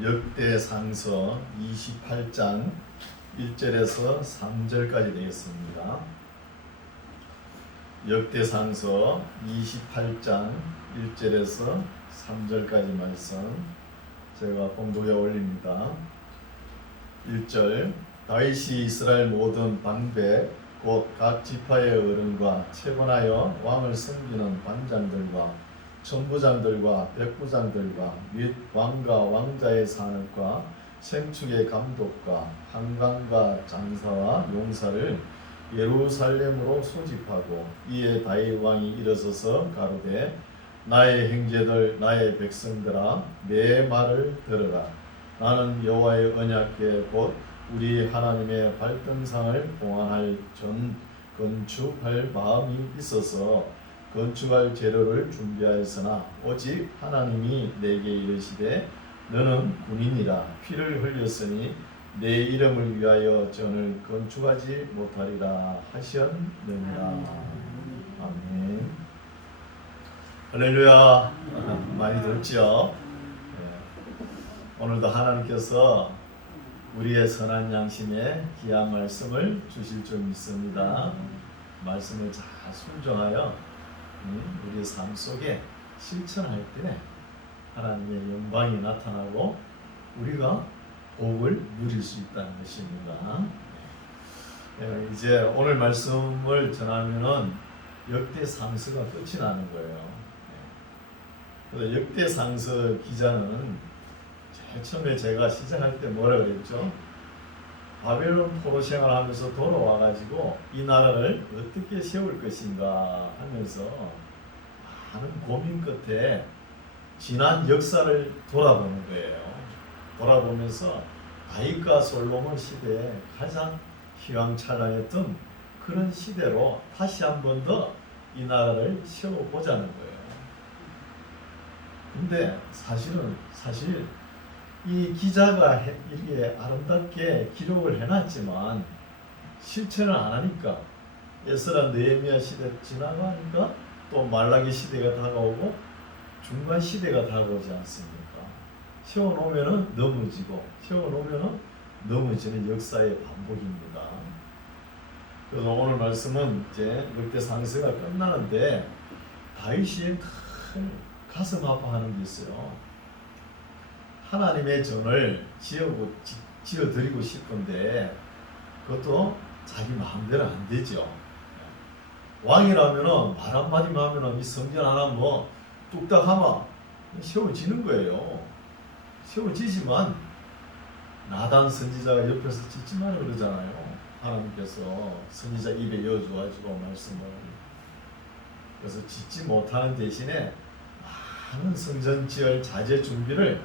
역대상서 28장 1절에서 3절까지 되겠습니다. 역대상서 28장 1절에서 3절까지 말씀 제가 봉독에 올립니다. 1절 다윗이 이스라엘 모든 방백 곧 각 지파의 어른과 체분하여 왕을 섬기는 관장들과 천부장들과 백부장들과 및 왕과 왕자의 산업과 생축의 감독과 한강과 장사와 용사를 예루살렘으로 소집하고 이에 다윗 왕이 일어서서 가로되 나의 형제들 나의 백성들아 내 말을 들으라. 나는 여호와의 언약궤 곧 우리 하나님의 발등상을 봉헌할 전 건축할 마음이 있어서 건축할 재료를 준비하였으나 오직 하나님이 내게 이르시되 너는 군인이라 피를 흘렸으니 내 이름을 위하여 전을 건축하지 못하리라 하셨느니라. 아멘. 할렐루야. 많이 들었죠? 오늘도 하나님께서 우리의 선한 양심에 귀한 말씀을 주실 줄 믿습니다. 말씀을 잘 순종하여 우리의 삶 속에 실천할 때 하나님의 영광이 나타나고 우리가 복을 누릴 수 있다는 것입니다. 이제 오늘 말씀을 전하면은 역대상서가 끝이 나는 거예요. 그래서 역대상서 기자는 제일 처음에 제가 시작할 때 뭐라 그랬죠? 바벨론 포로 생활하면서 돌아와가지고 이 나라를 어떻게 세울 것인가 하면서 많은 고민 끝에 지난 역사를 돌아보는 거예요. 돌아보면서 다윗과 솔로몬 시대에 가장 휘황찬란했던 그런 시대로 다시 한 번 더 이 나라를 세워보자는 거예요. 근데 사실 이 기자가 이렇게 아름답게 기록을 해놨지만 실천을 안 하니까 에스라 느헤미야 시대 지나가니까 또 말라기 시대가 다가오고 중간 시대가 다가오지 않습니까? 세워놓으면은 넘어지고 세워놓으면은 넘어지는 역사의 반복입니다. 그래서 오늘 말씀은 이제 역대상서가 끝나는데 다윗이 큰 가슴 아파하는 게 있어요. 하나님의 전을 지어드리고 싶은데 그것도 자기 마음대로 안 되죠. 왕이라면은 말 한마디만 하면은 이 성전 하나 뭐 뚝딱 하면 세워지는 거예요. 세워지지만 나단 선지자가 옆에서 짓지 말라 그러잖아요. 하나님께서 선지자 입에 이어줘가지고 말씀을. 그래서 짓지 못하는 대신에 많은 성전 지을 자재 준비를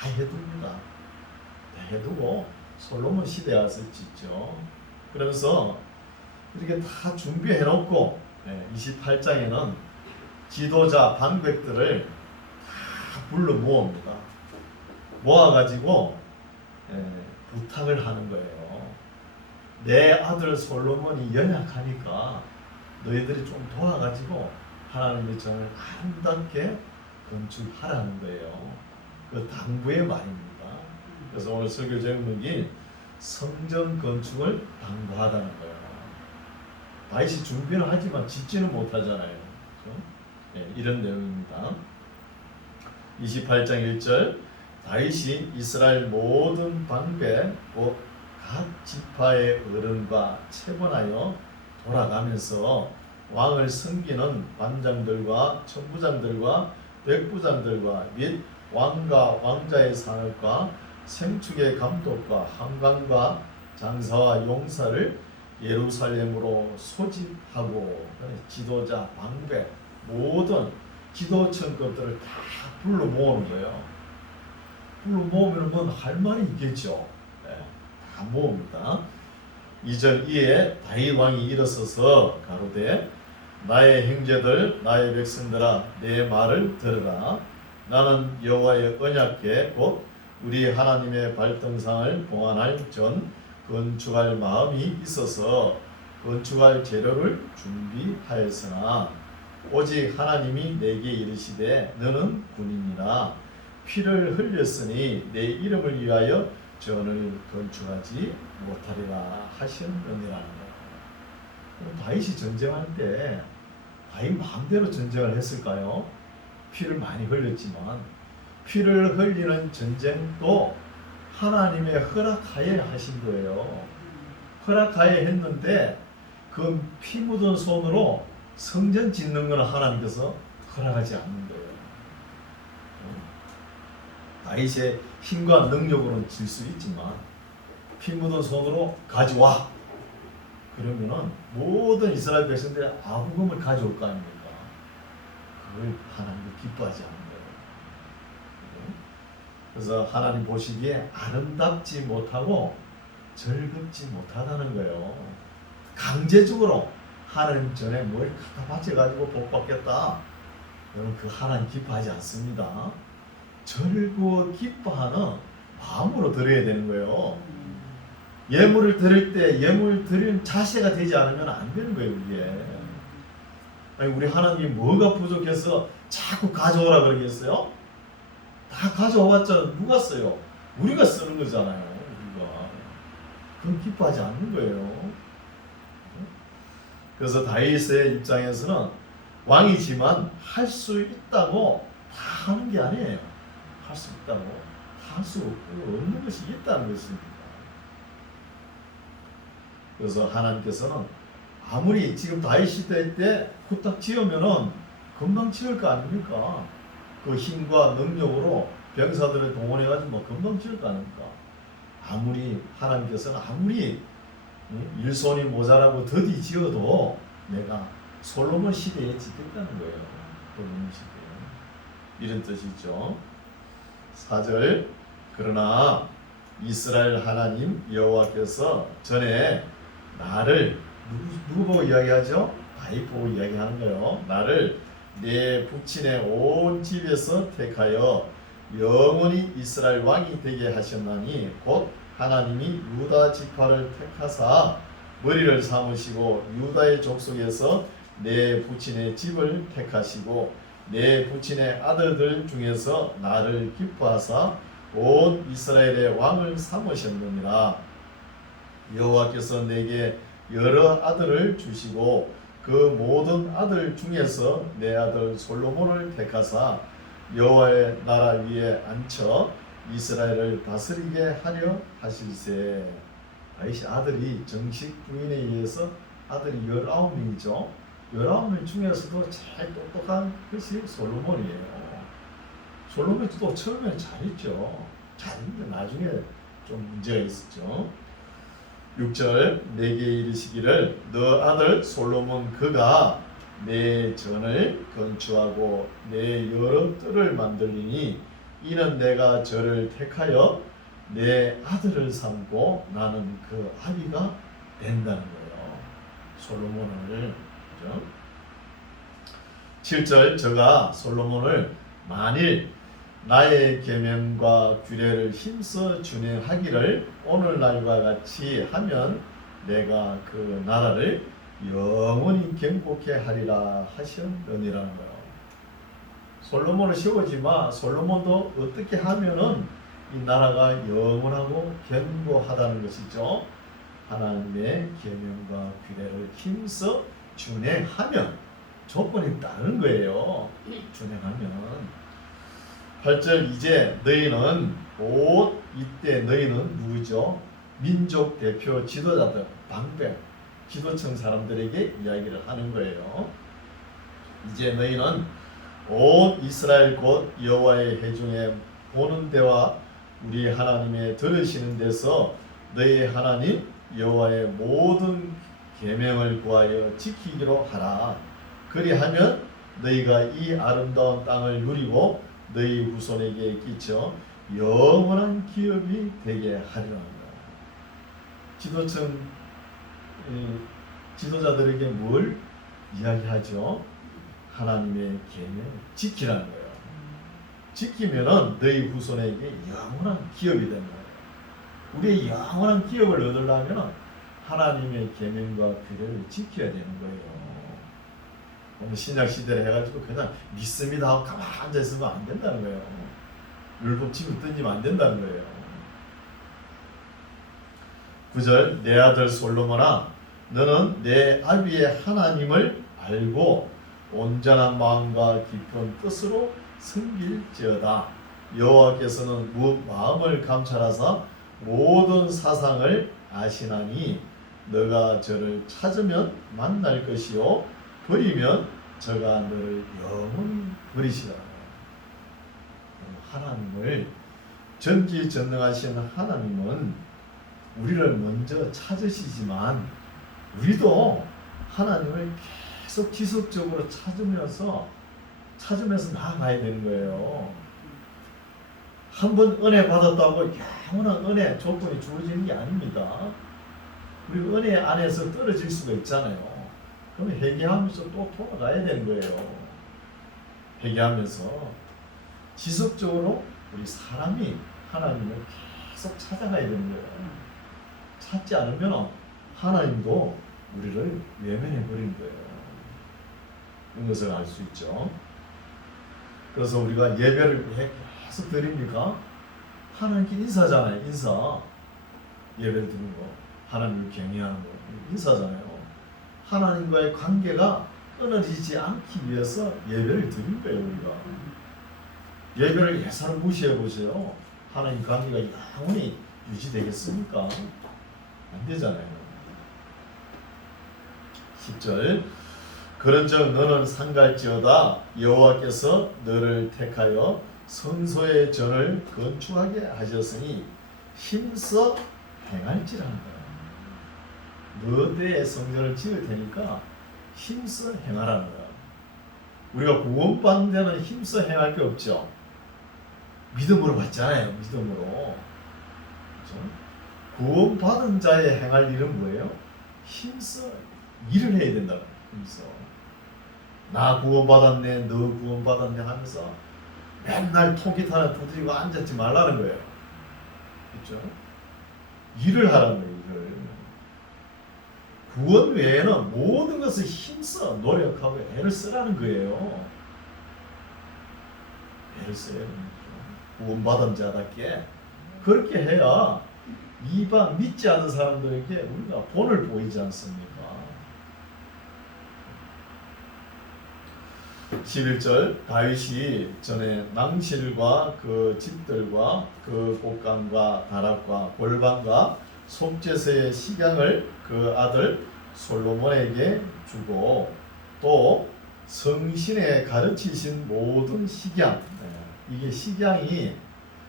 다 해둡니다. 다 해두고 솔로몬 시대에 와서 짓죠. 그러면서 이렇게 다 부해놓고 28장에는 지도자 방백들을 다 불러 모읍니다. 모아가지고 부탁을 하는 거예요. 내 아들 솔로몬이 연약하니까 너희들이 좀 도와가지고 하나님의 전을 아름답게 건축하라는 거예요. 그 당부의 말입니다. 그래서 오늘 설교 제목이 성전 건축을 당부하다는 거예요. 다윗이 준비는 하지만 짓지는 못하잖아요. 그렇죠? 이런 내용입니다. 28장 1절 다윗이 이스라엘 모든 방백 곧 각 지파의 어른과 체분하여 돌아가면서 왕을 섬기는 관장들과 천부장들과 백부장들과 및 왕과 왕자의 산업과 생축의 감독과 한강과 장사와 용사를 예루살렘으로 소집하고 지도자, 방백, 모든 지도층 것들을 다 불러 모으는 거예요. 불러 모으면 뭐 할 말이 있겠죠. 다 모읍니다. 2절 이에 다윗 왕이 일어서서 가로되 나의 형제들 나의 백성들아 내 말을 들으라. 나는 여호와의 언약궤 곧 우리 하나님의 발등상을 봉헌할 전 건축할 마음이 있어서 건축할 재료를 준비하였으나 오직 하나님이 내게 이르시되 너는 군인이라 피를 흘렸으니 내 이름을 위하여 전을 건축하지 못하리라 하셨느니라는 거예요. 다윗이 전쟁할 때 다윗 마음대로 전쟁을 했을까요? 피를 많이 흘렸지만 피를 흘리는 전쟁도 하나님의 허락하에 하신 거예요. 허락하에 했는데 그 피 묻은 손으로 성전 짓는 건 하나님께서 허락하지 않는 거예요. 다윗의 힘과 능력으로는 질 수 있지만 피 묻은 손으로 가져와 그러면은 모든 이스라엘 백성들이 아부금을 가져올 거 아닙니까? 그걸 하나님도 기뻐하지 않는 거예요. 그래서 하나님 보시기에 아름답지 못하고 즐겁지 못하다는 거예요. 강제적으로 하나님 전에 뭘 갖다 바쳐가지고 복 받겠다. 여러분 그 하나님 기뻐하지 않습니다. 즐거워 기뻐하는 마음으로 드려야 되는 거예요. 예물을 드릴 때 예물 드리는 자세가 되지 않으면 안 되는 거예요. 이게 아니, 우리 하나님이 뭐가 부족해서 자꾸 가져오라 그러겠어요? 다 가져와봤자 누가 써요? 우리가 쓰는 거잖아요. 우리가 그건 기뻐하지 않는 거예요. 그래서 다윗의 입장에서는 왕이지만 할 수 있다고 다 하는 게 아니에요. 할 수 있다고 다 할 수 없는 것이 있다는 것입니다. 그래서 하나님께서는 아무리 지금 다윗 시대 때 후딱 지으면은 금방 지을 거 아닙니까? 그 힘과 능력으로 병사들을 동원해가지고 뭐 금방 지을 거 아닙니까? 아무리 하나님께서는 아무리 일손이 모자라고 더디 지어도 내가 솔로몬 시대에 짓겠다는 거예요. 솔로몬 시대에. 이런 뜻이죠. 4절 그러나 이스라엘 하나님 여호와께서 전에 나를 누구 보고 이야기하죠? 다윗 보고 이야기하는 거예요. 나를 내 부친의 온 집에서 택하여 영원히 이스라엘 왕이 되게 하셨나니 곧 하나님이 유다 지파를 택하사 머리를 삼으시고 유다의 족속에서 내 부친의 집을 택하시고 내 부친의 아들들 중에서 나를 기뻐하사 온 이스라엘의 왕을 삼으셨느니라. 여호와께서 내게 여러 아들을 주시고 그 모든 아들 중에서 내 아들 솔로몬을 택하사 여호와의 나라 위에 앉혀 이스라엘을 다스리게 하려 하실세. 다윗의 아들이 정식 부인에 의해서 아들이 19명이죠. 19명 중에서도 제일 똑똑한 것이 솔로몬이에요. 솔로몬이 또 처음에 잘했죠. 잘했는데 나중에 좀 문제가 있었죠. 6절 내게 이르시기를 너 아들 솔로몬 그가 내 전을 건축하고 내 여러 뜰을 만들리니 이는 내가 저를 택하여 내 아들을 삼고 나는 그 아비가 된다는 거예요. 솔로몬을. 그렇죠? 7절 저가 솔로몬을 만일 나의 계명과 규례를 힘써 준행하기를 오늘날과 같이 하면 내가 그 나라를 영원히 경복해 하리라 하셨느니라는 거예요. 솔로몬을 세우지만 솔로몬도 어떻게 하면은 이 나라가 영원하고 견고하다는 것이죠. 하나님의 계명과 규례를 힘써 준행하면 조건이 따른 거예요. 준행하면 8절 이제 너희는 곧 이때 너희는 누구죠? 민족 대표 지도자들 방백 기도청 사람들에게 이야기를 하는 거예요. 이제 너희는 온 이스라엘 곧 여호와의 회중에 보는 데와 우리 하나님의 들으시는 데서 너희 하나님 여호와의 모든 계명을 구하여 지키기로 하라. 그리하면 너희가 이 아름다운 땅을 누리고 너희 후손에게 끼쳐 영원한 기업이 되게 하리라. 지도청 지도자들에게 뭘 이야기하죠? 하나님의 계명 지키라는 거예요. 지키면은 너희 후손에게 영원한 기업이 되는 거예요. 우리의 영원한 기업을 얻으려면 하나님의 계명과 규례를 지켜야 되는 거예요. 오늘 신약 시대를 해가지고 그냥 믿습니다 하고 가만히 앉아 있으면 안 된다는 거예요. 율법침을 던지면 안 된다는 거예요. 9절 내 아들 솔로몬아 너는 내 아비의 하나님을 알고 온전한 마음과 깊은 뜻으로 섬길지어다. 여호와께서는 무엇 마음을 감찰하사 모든 사상을 아시나니 너가 저를 찾으면 만날 것이요 버리면 저가 너를 영원히 버리시라. 하나님을 전지전능하신 하나님은 우리를 먼저 찾으시지만 우리도 하나님을 계속 지속적으로 찾으면서 나아가야 되는 거예요. 한번 은혜 받았다고 영원한 은혜 조건이 주어지는 게 아닙니다. 우리 은혜 안에서 떨어질 수가 있잖아요. 그럼 회개하면서 또 돌아가야 되는 거예요. 회개하면서 지속적으로 우리 사람이 하나님을 계속 찾아가야 되는 거예요. 찾지 않으면 하나님도 우리를 외면해 버린 거예요. 이런 것을 알 수 있죠. 그래서 우리가 예배를 계속 드립니까? 하나님께 인사잖아요. 인사. 예배를 드리는 거. 하나님을 경외하는 거. 인사잖아요. 하나님과의 관계가 끊어지지 않기 위해서 예배를 드린 거예요. 우리가. 예배를 예사로 무시해 보세요. 하나님 관계가 영원히 유지되겠습니까? 안 되잖아요. 10절 그런즉 너는 상갈지어다 여호와께서 너를 택하여 성소의 전을 건축하게 하셨으니 힘써 행할지라는 거야. 너대의 성전을 지을 테니까 힘써 행하라는 거야. 우리가 구원받는 데는 힘써 행할 게 없죠. 믿음으로 받잖아요. 믿음으로. 그렇죠? 구원받은 자의 행할 일은 뭐예요? 힘써 일을 해야 된다. 힘써. 나 구원받았네, 너 구원받았네 하면서 맨날 통기타나 두드리고 앉았지 말라는 거예요. 그렇죠? 일을 하라는 거예요. 일을. 구원 외에는 모든 것을 힘써 노력하고 애를 쓰라는 거예요. 애를 써야 됩니다. 구원받은 자답게 그렇게 해야 이방 믿지 않는 사람들에게 우리가 본을 보이지 않습니까? 11절 다윗이 전에 낭실과 그 집들과 그 곡간과 다락과 골방과 속죄소의 식양을 그 아들 솔로몬에게 주고 또 성신에 가르치신 모든 식양, 이게 식양이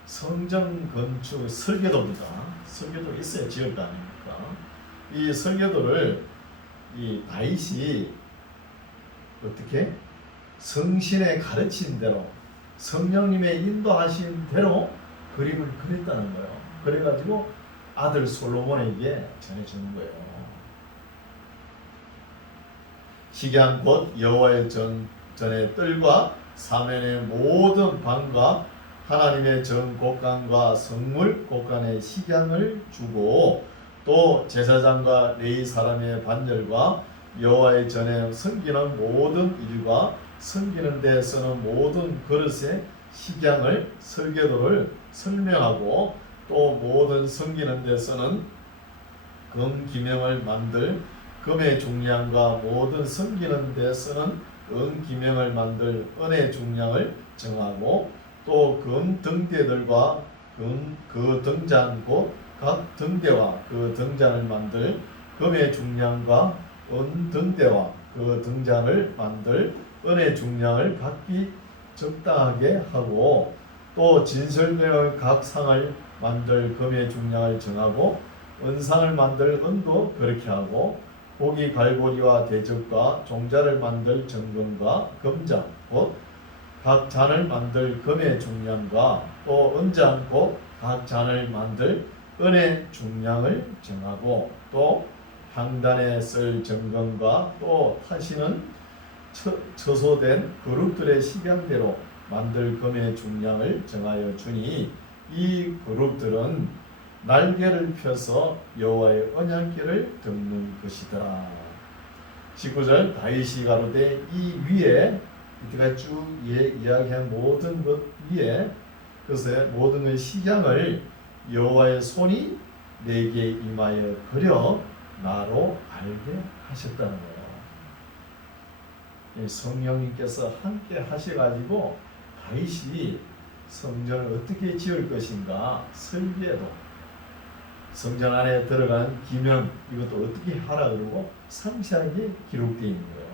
성전 건축 설계도입니다. 설계도 있어야 지을 거 아닙니까? 이 설계도를 이 다윗이 어떻게 성신의 가르친 대로 성령님의 인도하신 대로 그림을 그렸다는 거예요. 그래가지고 아들 솔로몬에게 전해주는 거예요. 식양 곧 여호와의 전의 뜰과 사면의 모든 방과 하나님의 전 곳간과 성물 곳간의 식양을 주고 또 제사장과 레위 사람의 반열과 여호와의 전에 섬기는 모든 일과 섬기는 데 쓰는 모든 그릇의 식양을 설계도를 설명하고 또 모든 섬기는 데 쓰는 금기명을 만들 금의 중량과 모든 섬기는 데 쓰는 은기명을 만들 은의 중량을 정하고 또 금 등대들과 그 등잔 곧 각 등대와 그 등잔을 만들 금의 중량과 은 등대와 그 등잔을 만들 은의 중량을 각기 적당하게 하고 또 진설명의 각 상을 만들 금의 중량을 정하고 은상을 만들 은도 그렇게 하고 고기 갈고리와 대접과 종자를 만들 정금과 금잔 곧 각 잔을 만들 금의 중량과 또 은잔 곧 각 잔을 만들 은의 중량을 정하고 또 향단에 쓸 정금과 또 타시는 처소된 그룹들의 식양대로 만들 금의 중량을 정하여 주니 이 그룹들은 날개를 펴서 여호와의 언약궤를 덮는 것이더라. 19절 다윗이 가로되 이 위에 이때까지 쭉 이야기한 모든 것 위에 그래서 모든 의 식양을 여호와의 손이 내게 임하여 그려 나로 알게 하셨다는 거예요. 성령님께서 함께 하셔가지고 다윗이 성전을 어떻게 지을 것인가 설계도, 성전 안에 들어간 기명 이것도 어떻게 하라 그러고 상세하게 기록되어 있는 거예요.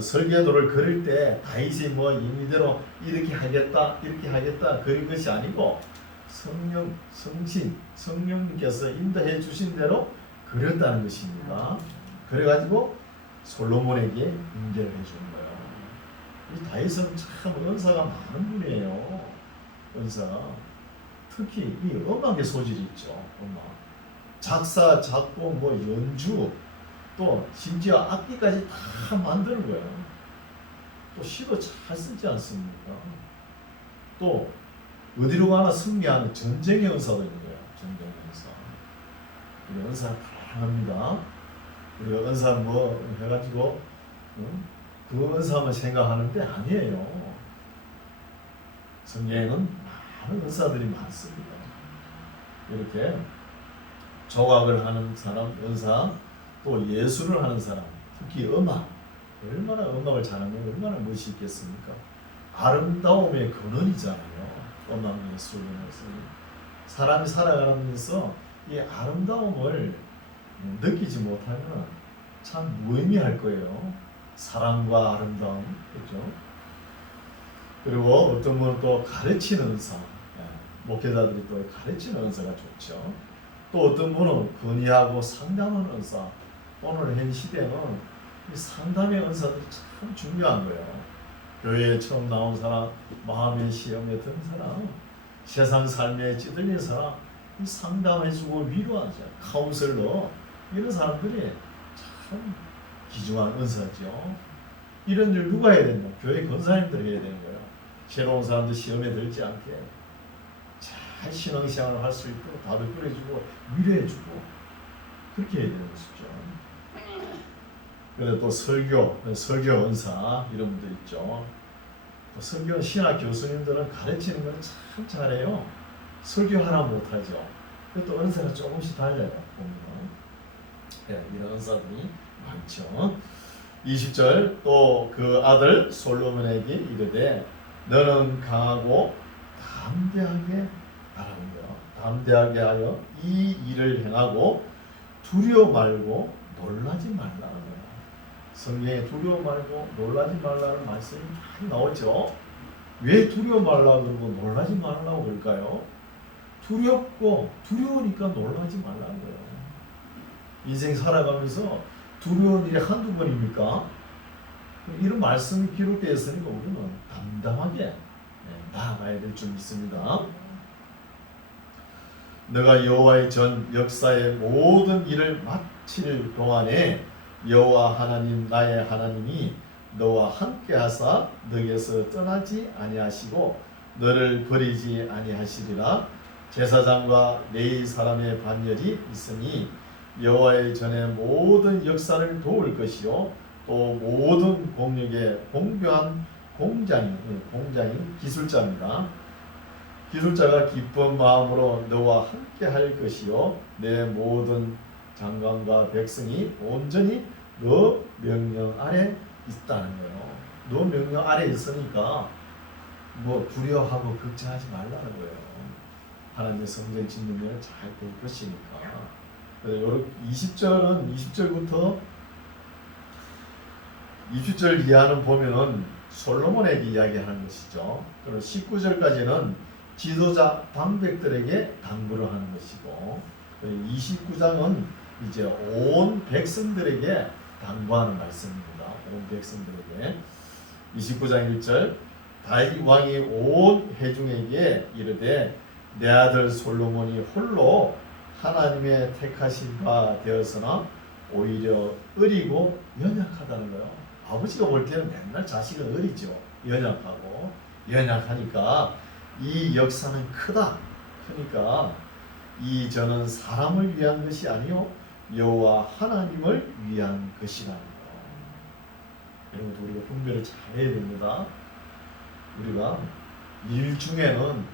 설계도를 그릴 때 다윗이 뭐 임의대로 이렇게 하겠다 그린 것이 아니고 성령님께서 인도해 주신 대로 그렸다는 것입니다. 그래가지고 솔로몬에게 인계를 해주는 거예요. 이 다윗은 참 은사가 많은 분이에요. 은사가 특히 이 음악의 소질이 있죠. 음악, 작사, 작곡, 뭐 연주, 또 심지어 악기까지 다 만드는 거예요. 또 시도 잘 쓰지 않습니까? 또 어디로 가나 승리하는 전쟁의 은사도 있는 거예요. 전쟁의 은사. 우리 은사 다양합니다. 우리가 은사 뭐 해가지고 그 은사만 생각하는데 아니에요. 성경에는 많은 은사들이 많습니다. 이렇게 조각을 하는 사람 은사, 또 예술을 하는 사람, 특히 음악, 얼마나 음악을 잘하면 얼마나 멋이 있겠습니까? 아름다움의 근원이잖아요. 음악 예술은 사람이 살아가면서 이 아름다움을 느끼지 못하면 참 무의미할 거예요. 사랑과 아름다움, 그렇죠? 그리고 어떤 분은 또 가르치는 은사, 목회자들이 또 가르치는 은사가 좋죠. 또 어떤 분은 건의하고 상담하는 은사. 오늘 현 시대는 이 상담의 은사들이 참 중요한 거예요. 교회에 처음 나온 사람, 마음의 시험에 든 사람, 세상 삶에 찌들린 사람, 이 상담해주고 위로하죠. 카운슬러, 이런 사람들이 참 귀중한 은사죠. 이런 일 누가 해야 된다? 교회 권사님들이 해야 되는 거예요. 새로운 사람들 시험에 들지 않게 잘 신앙생활을 할 수 있도록 답을 끌어주고 위로해주고 그렇게 해야 되는 것이죠. 그런데 또 설교 은사 이런 분들 있죠. 또 설교 신학 교수님들은 가르치는 건 참 잘해요. 설교 하나 못하죠. 또 은사가 조금씩 달라요. 보면 이런 은사들이 많죠. 20절 또 그 아들 솔로몬에게 이르되 너는 강하고 담대하게 하라는 거예요. 담대하게 하여 이 일을 행하고 두려워 말고 놀라지 말라는 거예요. 성경에 두려워 말고 놀라지 말라는 말씀이 많이 나오죠. 왜 두려워 말라고 그러고 놀라지 말라고 그럴까요? 두려우니까 놀라지 말라는 거예요. 인생 살아가면서 두려운 일이 한두 번입니까? 이런 말씀이 기록되어 있으니까 우리는 담담하게 나아가야 될 줄 믿습니다. 너가 여호와의 전 역사의 모든 일을 마칠 동안에 여호와 하나님 나의 하나님이 너와 함께 하사 너에게서 떠나지 아니하시고 너를 버리지 아니하시리라. 제사장과 레위 사람의 반열이 있으니 여호와의 전의 모든 역사를 도울 것이요 또 모든 공력에 공교한 공장인 기술자입니다. 기술자가 기쁜 마음으로 너와 함께 할 것이요 내 모든 장관과 백성이 온전히 너 명령 아래 있다는 거예요. 너 명령 아래 있으니까 뭐 두려워하고 걱정하지 말라는 거예요. 하나님의 성전 짓는 일을 잘 될 것이니까. 20절부터 20절 이하는 보면은 솔로몬에게 이야기하는 것이죠. 그리고 19절까지는 지도자 방백들에게 당부를 하는 것이고 29장은 이제 온 백성들에게 당부하는 말씀입니다. 온 백성들에게 29장 1절 다윗 왕이 온 회중에게 이르되 내 아들 솔로몬이 홀로 하나님의 택하신 바 되었으나 오히려 어리고 연약하다는 거예요. 아버지가 볼 때는 맨날 자식은 어리죠. 연약하니까 이 역사는 크다. 그러니까 이 저는 사람을 위한 것이 아니요 여호와 하나님을 위한 것이라는 거예요. 여러분 우리가 분별을 잘 해야 됩니다. 우리가 일 중에는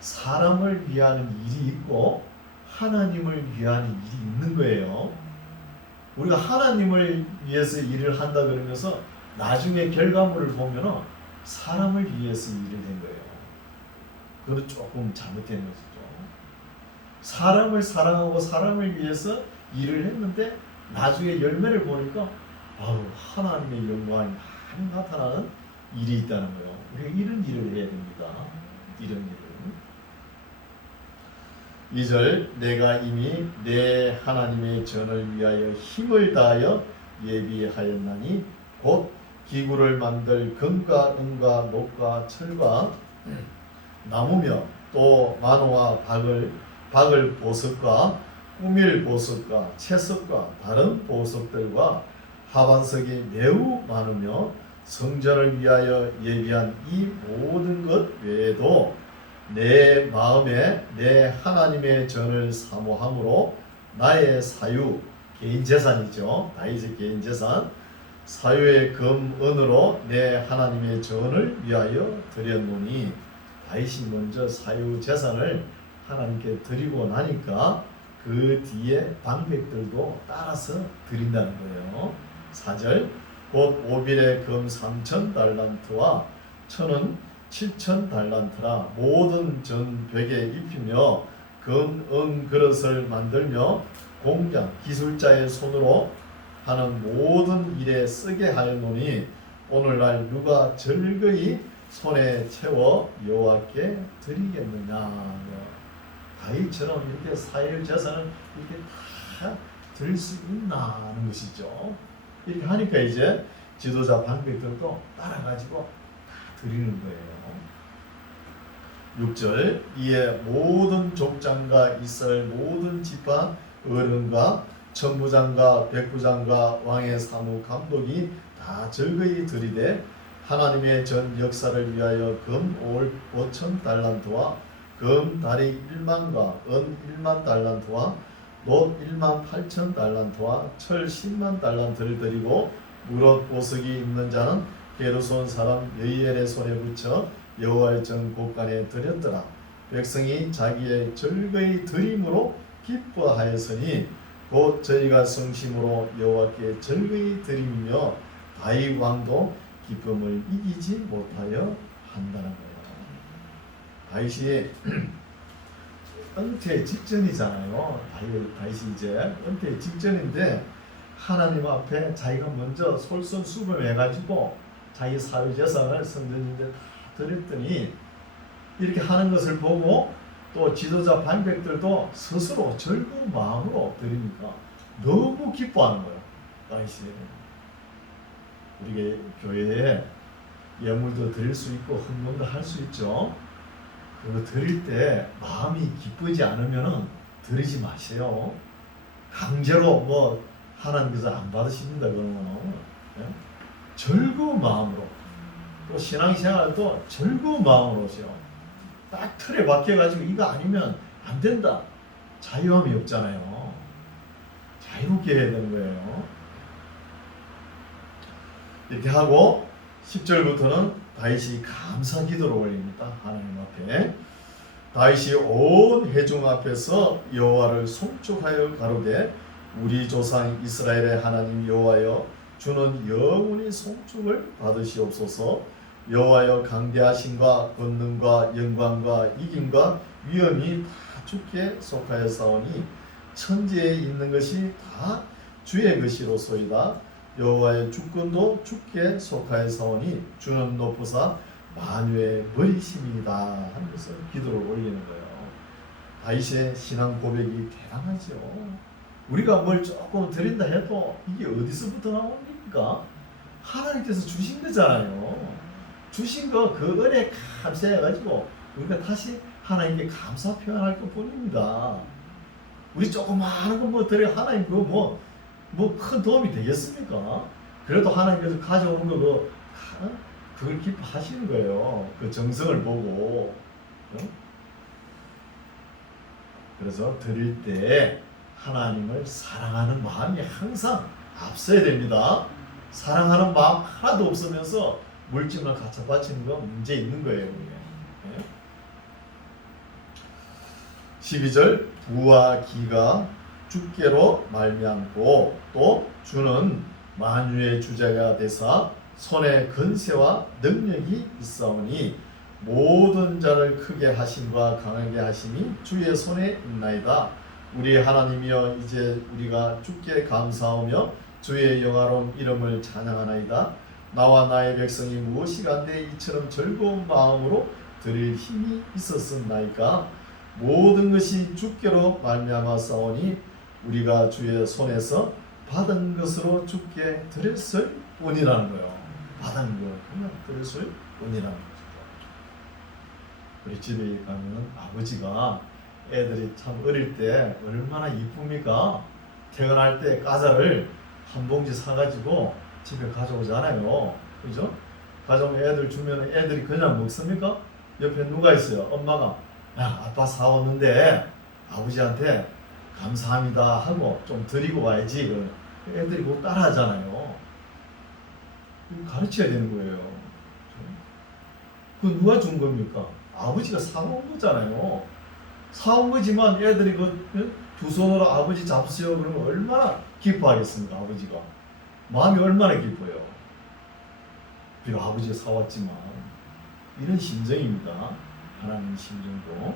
사람을 위하는 일이 있고 하나님을 위하는 일이 있는 거예요. 우리가 하나님을 위해서 일을 한다 그러면서 나중에 결과물을 보면은 사람을 위해서 일을 한 거예요. 그건 조금 잘못된 것이죠. 사람을 사랑하고 사람을 위해서 일을 했는데 나중에 열매를 보니까 하나님의 영광이 많이 나타나는 일이 있다는 거예요. 우리가 이런 일을 해야 됩니다. 이런 일을. 2절 내가 이미 내 하나님의 전을 위하여 힘을 다하여 예비하였나니 곧 기구를 만들 금과 은과 녹과 철과 나무며 또 만호와 박을 보석과 꾸밀 보석과 채석과 다른 보석들과 하반석이 매우 많으며 성전을 위하여 예비한 이 모든 것 외에도 내 마음에 내 하나님의 전을 사모함으로 나의 사유, 개인 재산이죠. 다윗의 개인 재산, 사유의 금, 은으로 내 하나님의 전을 위하여 드렸노니, 다윗이 먼저 사유 재산을 하나님께 드리고 나니까 그 뒤에 방백들도 따라서 드린다는 거예요. 4절 곧 오빌의 금 3,000달란트와 천은 7,000달란트라 모든 전 벽에 입히며 금, 은 그릇을 만들며 공장 기술자의 손으로 하는 모든 일에 쓰게 하였노니 오늘날 누가 즐거이 손에 채워 여호와께 드리겠느냐. 다윗처럼 이렇게 사유 재산을 이렇게 다 드릴 수 있나 하는 것이죠. 이렇게 하니까 이제 지도자 방백들도 따라가지고 다 드리는 거예요. 6절 이에 모든 족장과 이스라엘 모든 지파 어른과 천부장과 백부장과 왕의 사무 감독이 다 즐거이 드리되 하나님의 전 역사를 위하여 금 5,000달란트와 금 다리 1만과 은 1만 달란트와 놋 1만 8,000달란트와 철 10만 달란트를 드리고 무릇 보석이 있는 자는 게르손 사람 여이엘의 손에 붙여 여호와의 전 곳간에 드렸더라. 백성이 자기의 즐거이 드림으로 기뻐하였으니 곧 저희가 성심으로 여호와께 즐거이 드리며 다윗 왕도 기쁨을 이기지 못하여 한다는 거예요. 다윗이 은퇴 직전이잖아요. 다윗이 이제 은퇴 직전인데 하나님 앞에 자기가 먼저 솔선수범해가지고 자기 사유재산을 성전인데 다 드렸더니 이렇게 하는 것을 보고 또 지도자 반백들도 스스로 즐거운 마음으로 드리니까 너무 기뻐하는 거예요. 다윗이 우리 교회에 예물도 드릴 수 있고 헌금도 할 수 있죠. 그거 드릴 때 마음이 기쁘지 않으면은 드리지 마세요. 강제로 뭐 하나님께서 안 받으십니다 그러면은 즐거운 마음으로 또 신앙생활도 즐거운 마음으로 오세요. 딱 틀에 박혀가지고 이거 아니면 안 된다. 자유함이 없잖아요. 자유롭게 해야 되는 거예요. 이렇게 하고 10절부터는 다윗이 감사 기도를 올립니다. 하나님 앞에. 다윗이 온 회중 앞에서 여호와를 송축하여 가로되 우리 조상 이스라엘의 하나님 여호와여 주는 영원히 송축을 받으시옵소서. 여호와여 강대하심과 권능과 영광과 이김과 위엄이 다 주께 속하였사오니 천지에 있는 것이 다 주의 것이로소이다. 여호와의 주권도 주께 속하였사오니 주는 높으사 만유의 머리심이다 하면서 기도를 올리는 거예요. 다윗의 신앙 고백이 대단하죠. 우리가 뭘 조금 드린다 해도 이게 어디서부터 나옵니까? 하나님께서 주신 거잖아요. 주신 거 그 은혜 감사해가지고 우리가 다시 하나님께 감사 표현할 것 뿐입니다. 우리 조그마한 거 뭐 드려 하나님 그거 뭐 큰 도움이 되겠습니까? 그래도 하나님께서 가져오는 거 그걸 기뻐하시는 거예요. 그 정성을 보고. 그래서 드릴 때 하나님을 사랑하는 마음이 항상 앞서야 됩니다. 사랑하는 마음 하나도 없으면서 물질만 갖다 바치는 건 문제 있는 거예요. 예? 12절 부와 기가 주께로 말미암고 또 주는 만유의 주자가 되사 손에 근세와 능력이 있사오니 모든 자를 크게 하심과 강하게 하심이 주의 손에 있나이다. 우리 하나님이여 이제 우리가 주께 감사하며 주의 영화로운 이름을 찬양하나이다. 나와 나의 백성이 무엇이간데 이처럼 즐거운 마음으로 드릴 힘이 있었습나이까. 모든 것이 주께로 말미암았사오니 우리가 주의 손에서 받은 것으로 주께 드렸을 뿐이라는 거예요. 받은 거 그냥 드렸을 뿐이라는 거죠. 우리 집에 가면 아버지가 애들이 참 어릴 때 얼마나 이쁩니까? 퇴근할 때 과자를 한 봉지 사가지고 집에 가져오잖아요. 그죠? 가져오면 애들 주면 애들이 그냥 먹습니까? 옆에 누가 있어요? 엄마가 야 아빠 사왔는데 아버지한테 감사합니다 하고 좀 드리고 와야지. 애들이 꼭 따라하잖아요. 가르쳐야 되는 거예요. 그 누가 준 겁니까? 아버지가 사온 거잖아요. 사온 거지만 애들이 두 손으로 아버지 잡수요 그러면 얼마나 기뻐하겠습니까? 아버지가 마음이 얼마나 기뻐요. 비록 아버지가 사왔지만 이런 심정입니다. 하나님 심정도.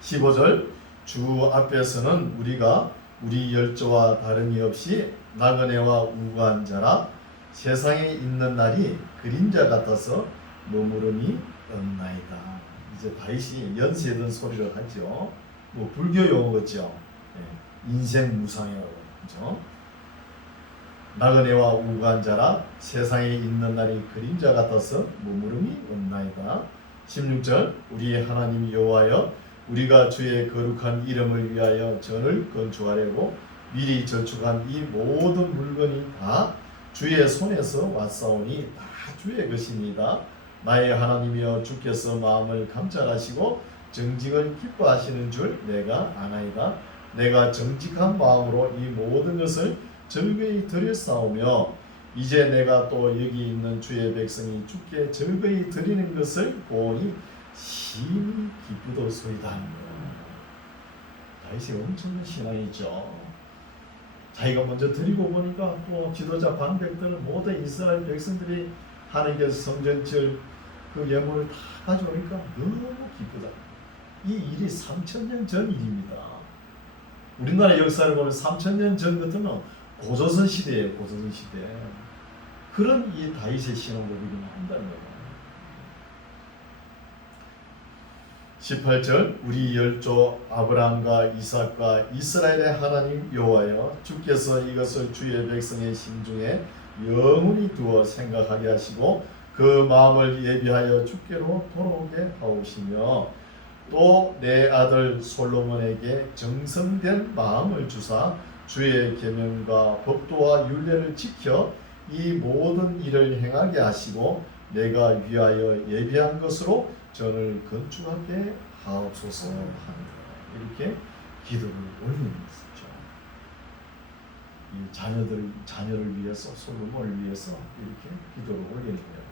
15절 주 앞에서는 우리가 우리 열조와 다름이 없이 나그네와 우고한 자라 세상에 있는 날이 그림자 같아서 머무름이 없나이다. 이제 다윗이 연세든 소리를 하죠. 뭐 불교 용어죠. 인생 무상이라고 그죠. 나그네와 우고한 자라 세상에 있는 날이 그림자 같아서 머무름이 없나이다. 16절 우리 하나님 여호와여 우리가 주의 거룩한 이름을 위하여 전을 건축하려고 미리 저축한 이 모든 물건이 다 주의 손에서 왔사오니 다 주의 것입니다. 나의 하나님이여 주께서 마음을 감찰하시고 정직을 기뻐하시는 줄 내가 아나이다. 내가 정직한 마음으로 이 모든 것을 즐거이 드렸사오며 이제 내가 또 여기 있는 주의 백성이 주께 즐거이 드리는 것을 보니 심히 기쁘도소이다. 다윗이 엄청난 신앙이죠. 자기가 먼저 드리고 보니까 또 지도자 방백들은 모든 이스라엘 백성들이 하나님께서 성전 지을 그 예물을 다 가져오니까 너무 기쁘다. 이 일이 3000년 전 일입니다. 우리나라 역사를 보면 3000년 전 같으면 고조선 시대예요. 고조선 시대. 그런 이 다윗의 신앙 고백을 한다는 거예요. 18절 우리 열조 아브라함과 이삭과 이스라엘의 하나님 여호와여 주께서 이것을 주의 백성의 심중에 영원히 두어 생각하게 하시고 그 마음을 예비하여 주께로 돌아오게 하옵시며 또 내 아들 솔로몬에게 정성된 마음을 주사 주의 계명과 법도와 율례를 지켜 이 모든 일을 행하게 하시고 내가 위하여 예비한 것으로 전을 건축하게 하옵소서 하는 이렇게 기도를 올리는 것이죠. 이 자녀를 위해서 솔로몬을 위해서 이렇게 기도를 올리는 거예요.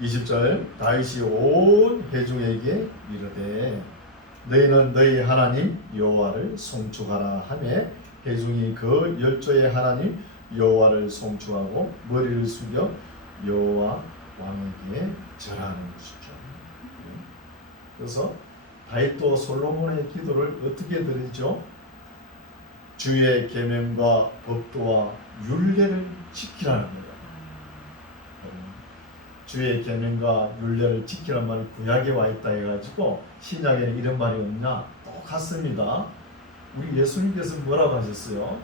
20절 다윗이 온 회중에게 이르되 너희는 너희 하나님 여호와를 송축하라 하며 회중이 그 열조의 하나님 여호와를 송축하고 머리를 숙여 여호와 왕에게 절하는 것이죠. 그래서 다윗도 솔로몬의 기도를 어떻게 드리죠? 주의 계명과 법도와 율례를 지키라는 거예요. 주의 계명과 율례를 지키라는 말이 구약에 와 있다 해가지고 신약에는 이런 말이 없냐? 똑같습니다. 우리 예수님께서 뭐라고 하셨어요?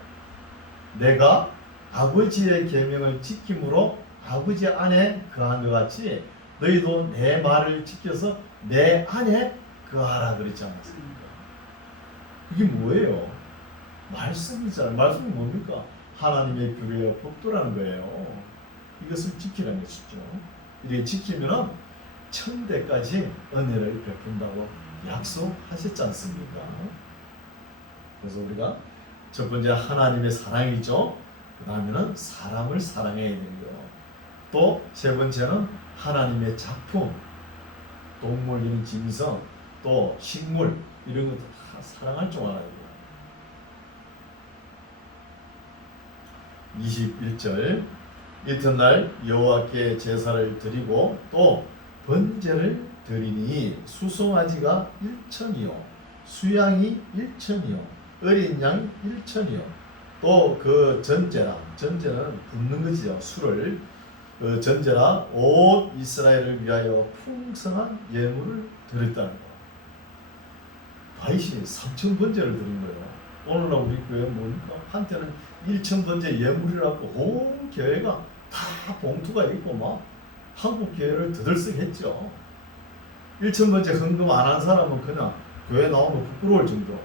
내가 아버지의 계명을 지킴으로 아버지 안에 거한 것 같이 너희도 내 말을 지켜서 내 안에 거하라 그랬지 않습니까? 그게 뭐예요? 말씀이잖아요. 말씀이 뭡니까? 하나님의 규례와 법도라는 거예요. 이것을 지키라는 것이죠. 이렇게 지키면 천대까지 은혜를 베푼다고 약속하셨지 않습니까? 그래서 우리가 첫 번째 하나님의 사랑이죠. 그 다음에는 사람을 사랑해야 되고요. 또 세 번째는 하나님의 작품, 동물 이런 짐승, 또 식물 이런 것도 다 사랑할 줄 알아야 돼요. 21절 이튿날 여호와께 제사를 드리고 또 번제를 드리니 수송아지가 1천이요 수양이 1천이요 어린 양 1천이요 또 그 전제는 붓는 것이죠. 술을 그 전제라 온 이스라엘을 위하여 풍성한 예물을 드렸다는 거. 다윗이 3천 번제를 드린 거예요. 오늘날 우리 교회 보니까 한때는 1천 번제 예물이라고 온 교회가 다 봉투가 있고 막 한국 교회를 드들썩했죠. 1천 번제 헌금 안 한 사람은 그냥 교회 나오면 부끄러울 정도.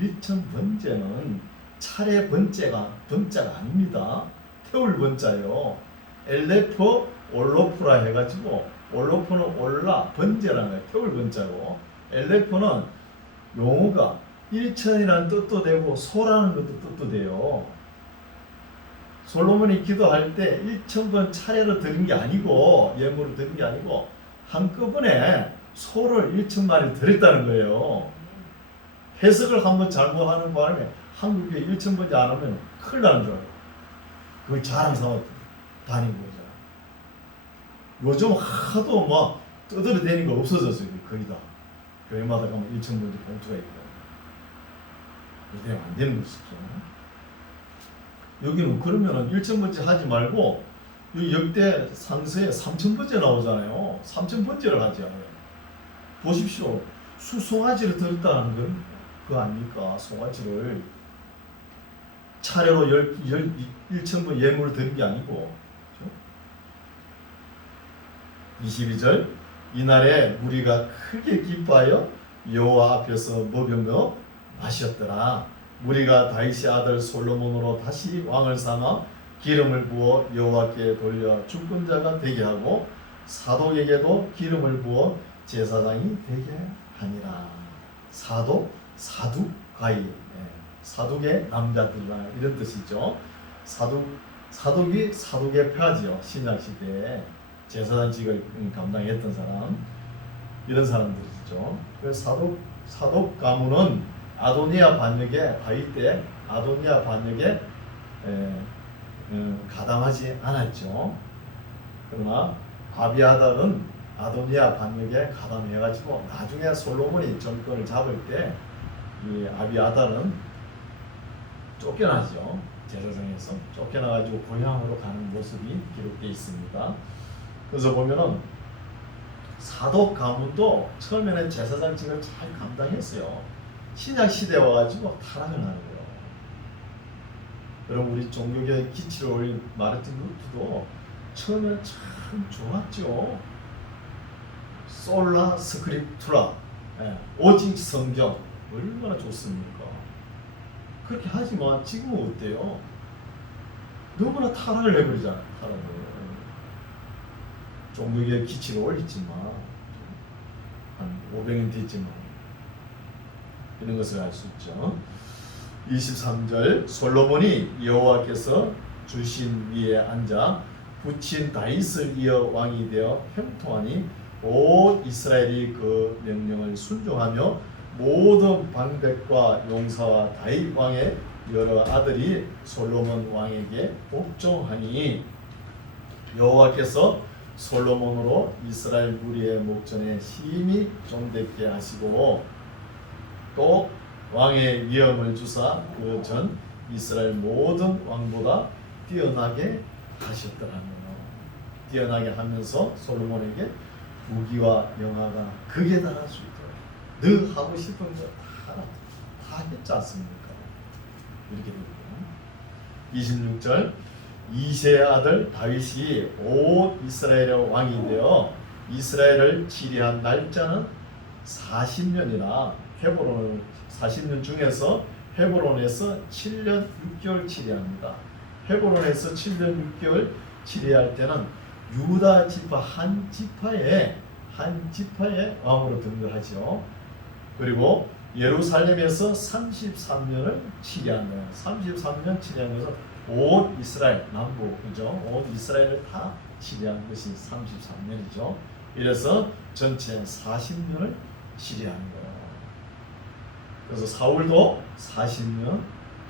1천 번제는 차례 번자가 아닙니다. 태울 번자요. 엘레포 올로프라 해가지고 올로프는 올라 번제라는 거예요. 태울 번자고 엘레포는 용어가 1천이라는 뜻도 되고 소라는 것도 뜻도 돼요. 솔로몬이 기도할 때 1,000번 차례로 드린 게 아니고 예물을 드린 게 아니고 한꺼번에 소를 1,000마리 드렸다는 거예요. 해석을 한번 잘못하는 바람에 한국에 1,000번째 안 하면 큰일 나는 줄 알아요. 그걸 자랑 삼아 다니고 있잖아. 요즘 하도 막 떠들어대는 거 없어졌어요. 거의 다. 교회마다 가면 1,000번째 봉투가 있고. 그렇게 안 되는 것이죠. 여기는 그러면은 1,000번째 하지 말고 이 역대 상서에 3,000번째 나오잖아요. 3,000번째를 하지 않아요. 보십시오. 수송아지를 드렸다는 건 그거 아닙니까? 송아지를 차례로 1,000번 예물을 드린 게 아니고. 그렇죠? 22절 이날에 무리가 크게 기뻐하여 여호와 앞에서 먹으며 마셨더라. 무리가 다윗의 아들 솔로몬으로 다시 왕을 삼아 기름을 부어 여호와께 돌려 주권자가 되게 하고 사독에게도 기름을 부어 제사장이 되게 하니라. 사독 가이 사독의 남자들이라 이런 뜻이죠. 사독이 사독의 폐하지요. 신약 시대에 제사장직을 감당했던 사람 이런 사람들이죠. 그래서 사독 가문은 아도니아 반역에 다윗 때 아도니아 반역에 가담하지 않았죠. 그러나 아비아달은 아도니아 반역에 가담해가지고 나중에 솔로몬이 정권을 잡을 때 이 아비아달은 쫓겨나죠. 제사장에서 쫓겨나가지고 고향으로 가는 모습이 기록되어 있습니다. 그래서 보면은 사독 가문도 처음에는 제사장직을 잘 감당했어요. 신약 시대에 와가지고 타락을 하는 거예요. 그럼 우리 종교의 기치를 올린 마르틴 루트도 처음에는 참 좋았죠. 솔라 스크립투라, 오직 성경 얼마나 좋습니까? 그렇게 하지만 지금은 어때요? 너무나 타락을 해버리잖아요. 타락을. 종교의 기치를 올렸지만 한 500년 됐지만 이런 것을 알 수 있죠. 23절 솔로몬이 여호와께서 주신 위에 앉아 붙인 다윗을 이어 왕이 되어 형통하니 온 이스라엘이 그 명령을 순종하며 모든 방백과 용사와 다윗 왕의 여러 아들이 솔로몬 왕에게 복종하니 여호와께서 솔로몬으로 이스라엘 무리의 목전에 심히 종되게 하시고 또 왕의 위엄을 주사 그 전 이스라엘 모든 왕보다 뛰어나게 하셨더라며. 뛰어나게 하면서 솔로몬에게 부귀와 영화가 극에 달할 수 있도록 너 하고 싶은 거 다 했지 않습니까? 이렇게 되거든요. 26절 이새의 아들 다윗이 온 이스라엘의 왕이 되어 이스라엘을 치리한 날짜는 40년이라 헤브론을 40년 중에서 헤브론에서 7년 6개월 치리합니다. 헤브론에서 7년 6개월 치리할 때는 유다 지파 한 지파의 왕으로 등극하죠. 그리고 예루살렘에서 33년을 치리한 거예요. 33년 치리한 것은 온 이스라엘 남부, 그죠? 온 이스라엘을 다 치리한 것이 33년이죠. 이래서 전체 40년을 치리하는 거예요. 그래서 사울도 40년,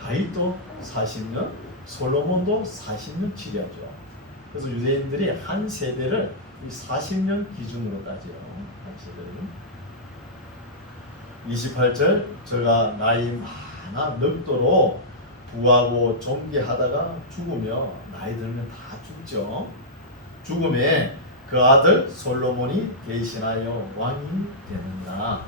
다윗도 40년, 솔로몬도 40년 치리하죠. 그래서 유대인들이 한 세대를 이 40년 기준으로 따져요. 한 세대를. 28절 저가 나이 많아 늙도록 부하고 존귀하다가 죽으며 나이 들면 다 죽죠. 죽음에 그 아들 솔로몬이 대신하여 왕이 되는가.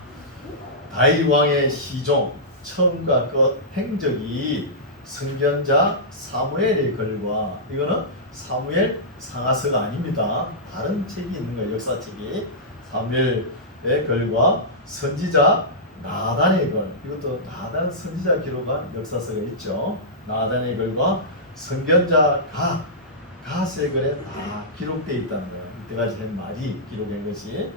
다윗 왕의 시종 처음과 끝 행적이 선견자 사무엘의 글과, 이거는 사무엘 상하서가 아닙니다. 다른 책이 있는 거예요. 역사책이. 사무엘의 글과 선지자 나단의 글, 이것도 나단 선지자 기록한 역사서가 있죠. 나단의 글과 선견자 갓의 글에 다 기록되어 있다는 거예요. 이때까지 한 말이 기록한 것이.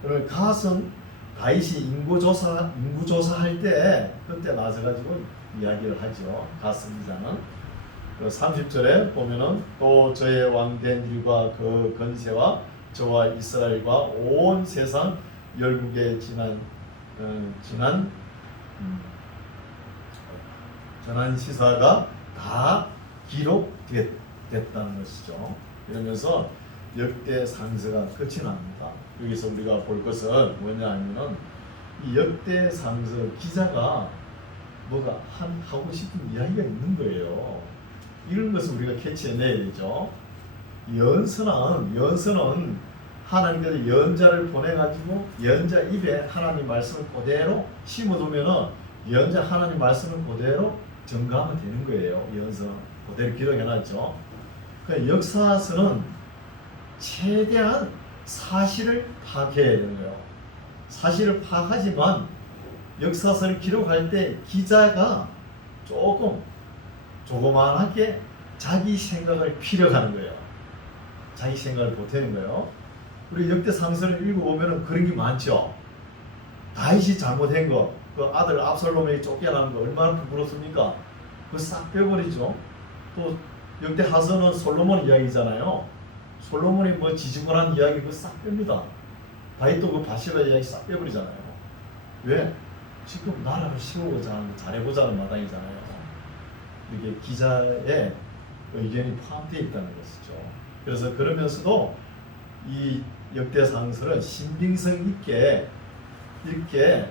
그러면 갓은 다윗이 인구조사할 때 그때 나서가지고 이야기를 하죠. 갓 선지자는. 30절에 보면은 또 저의 왕된 일과 그 건세와 저와 이스라엘과 온 세상 열국에 지난 시사가 다 기록됐다는 것이죠. 이러면서 역대 상서가 끝이 납니다. 여기서 우리가 볼 것은 뭐냐 하면은 이 역대 상서 기자가 뭐가 하고 싶은 이야기가 있는 거예요. 이런 것을 우리가 캐치해내야 되죠. 연서는 하나님께서 연자를 보내가지고 연자 입에 하나님 말씀을 그대로 심어두면은 연자 하나님 말씀을 그대로 전가하면 되는 거예요. 연서는 그대로 기록해놨죠. 그러니까 역사서는 최대한 사실을 파악해야 되는 거예요. 사실을 파악하지만 역사서를 기록할 때 기자가 조그만하게 자기 생각을 피력하는 거예요. 자기 생각을 보태는 거예요. 우리 역대상서를 읽어보면 그런 게 많죠. 다윗이 잘못한 거, 그 아들 압살롬이 쫓겨나는 거 얼마나 부끄럽습니까? 그거 싹 빼버리죠. 또 역대하서는 솔로몬 이야기잖아요. 솔로몬이 뭐 지지근한 이야기 그거 싹 뺍니다. 다윗도 그 바시바 이야기 싹 빼버리잖아요. 왜? 지금 나라를 세우고자 하는, 잘해보자는 마당이잖아요. 이게 기자의 의견이 포함되어 있다는 것이죠. 그래서 그러면서도 이 역대상서를 신빙성 있게 이렇게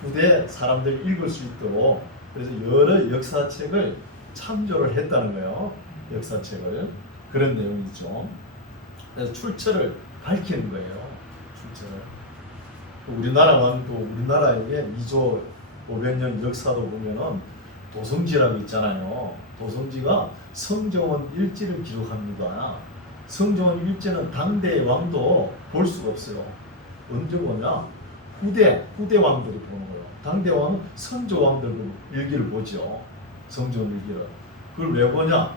후대 사람들이 읽을 수 있도록 그래서 여러 역사책을 참조를 했다는 거예요. 역사책을. 그런 내용이죠. 그래서 출처를 밝히는 거예요. 출처를. 우리나라의 2조 500년 역사도 보면은 도성지라고 있잖아요. 도성지가 성정원 일지를 기록합니다. 성정원 일지는 당대의 왕도 볼 수가 없어요. 언제 보냐? 후대 왕들이 보는 거예요. 당대 왕은 선조 왕들 일기를 보죠. 성정원 일기를. 그걸 왜 보냐?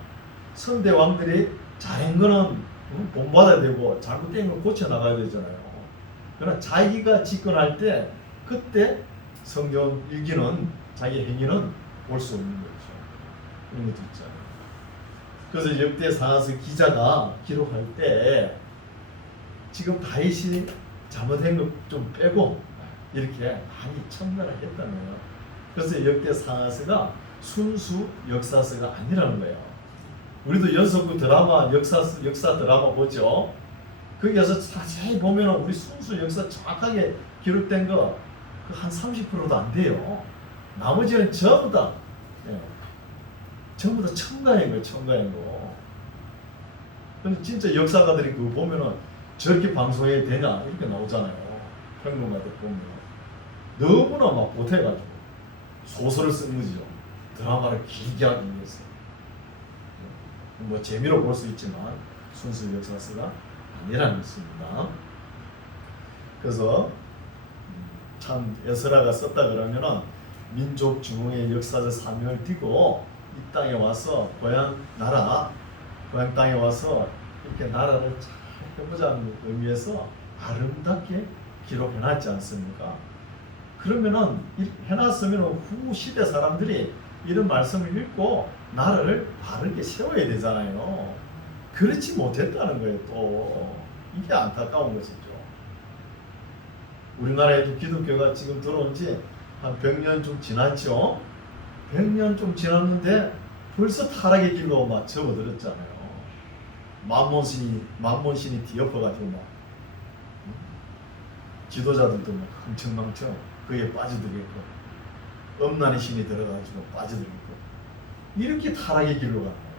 선대 왕들이 잘한 거는 본받아야 되고 잘못된 걸 고쳐 나가야 되잖아요. 그러나 자기가 집권할 때 그때 성경 일기는 자기 행위는 볼 수 없는 거죠. 그런 것도 있잖아요. 그래서 역대 상하서 기자가 기록할 때 지금 다윗이 잘못한 것 좀 빼고 이렇게 많이 첨가를 했다는 거예요. 그래서 역대 상하서가 순수 역사서가 아니라는 거예요. 우리도 연속극 드라마 역사 드라마 보죠. 거기에서 자세히 보면 우리 순수 역사 정확하게 기록된 거 한 30%도 안 돼요. 나머지는 전부 다 첨가한 거. 근데 진짜 역사가들이 그거 보면은 저렇게 방송해야 되냐 이렇게 나오잖아요. 평론가들 보면 너무나 막 못해가지고 소설을 쓴 거죠. 드라마를 길게 하기 위해서. 뭐 재미로 볼 수 있지만 순수 역사서가 아니라는 것입니다. 그래서 참 에스라가 썼다 그러면은 민족 중흥의 역사적 사명을 띠고 이 땅에 와서 고향 땅에 와서 이렇게 나라를 잘 해보자는 의미에서 아름답게 기록해놨지 않습니까? 그러면은 해놨으면 후 시대 사람들이 이런 말씀을 읽고 나라를 바르게 세워야 되잖아요. 그렇지 못했다는 거예요. 또 이게 안타까운 것이죠. 우리나라에도 기독교가 지금 들어온 지 한 100년 좀 지났죠. 100년 좀 지났는데 벌써 타락의 길로 막 접어들었잖아요. 만몬신이 뒤엎어가지고 막 지도자들도 막 흥청망청 그에 빠져들겠고, 엄난의 신이 들어가지고 빠져들겠고, 이렇게 타락의 길로 가는 거예요.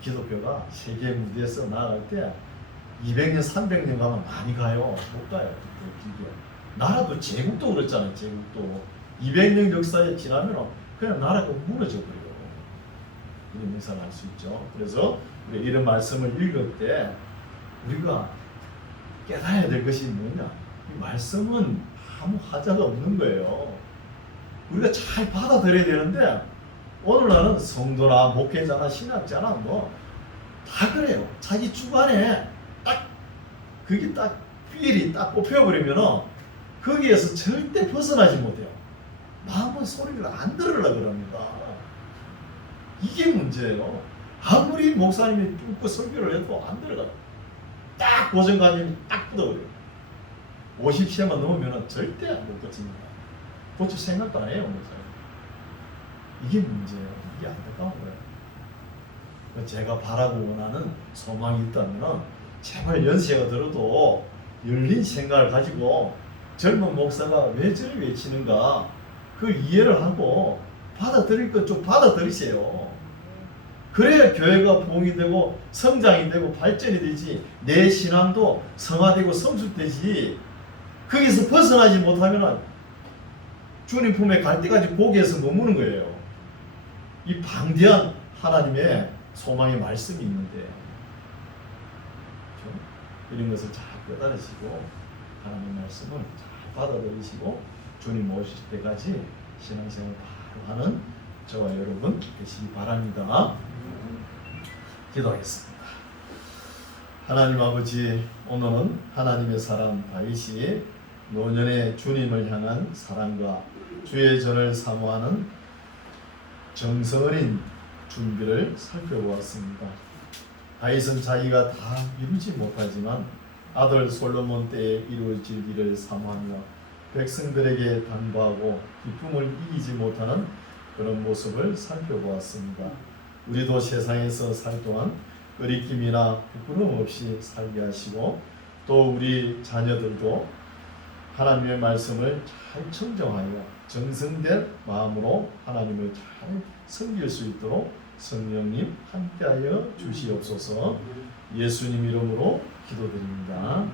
기독교가 세계 무대에서 나아갈 때 200년, 300년 가면 많이 가요. 못 가요. 길게. 나라도 제국도 그렇잖아요. 제국도 200년 역사에 지나면 그냥 나라가 무너져 버려요. 이런 묘사를 할 수 있죠. 그래서 우리 이런 말씀을 읽을 때 우리가 깨달아야 될 것이 뭐냐? 이 말씀은 아무 하자가 없는 거예요. 우리가 잘 받아들여야 되는데, 오늘날은 성도나 목회자나 신학자나 뭐 다 그래요. 자기 주관에 딱 그게 딱 필이 딱 꼽혀버리면 거기에서 절대 벗어나지 못해요. 마음은 소리를 안 들으려고 그럽니다. 이게 문제예요. 아무리 목사님이 뚫고 설교를 해도 안 들어가요. 딱 고정관념이 딱 굳어버려요. 50세만 넘으면 절대 못 고칩니다. 고칠 생각도 안 해요, 목사님. 이게 문제예요. 이게 안타까운 거예요. 제가 바라고 원하는 소망이 있다면 제발 연세가 들어도 열린 생각을 가지고 젊은 목사가 왜 저를 외치는가 그 이해를 하고 받아들일 것 좀 받아들이세요. 그래야 교회가 부흥이 되고 성장이 되고 발전이 되지, 내 신앙도 성화되고 성숙되지. 거기서 벗어나지 못하면 주님 품에 갈 때까지 고개에서 머무는 거예요. 이 방대한 하나님의 소망의 말씀이 있는데, 이런 것을 잘 깨달으시고 하나님의 말씀을 잘 받아들이시고 주님 오실 때까지 신앙생활을 바로 하는 저와 여러분 되시기 바랍니다. 기도하겠습니다. 하나님 아버지, 오늘은 하나님의 사람 다윗이 노년의 주님을 향한 사랑과 주의 전을 사모하는 정성어린 준비를 살펴보았습니다. 다윗은 자기가 다 이루지 못하지만 아들 솔로몬 때에 이루어지기를 사모하며 백성들에게 당부하고 기쁨을 이기지 못하는 그런 모습을 살펴보았습니다. 우리도 세상에서 살 동안 거리낌이나 부끄러움 없이 살게 하시고, 또 우리 자녀들도 하나님의 말씀을 잘 청정하여 정성된 마음으로 하나님을 잘 섬길 수 있도록 성령님 함께하여 주시옵소서. 예수님 이름으로 기도드립니다.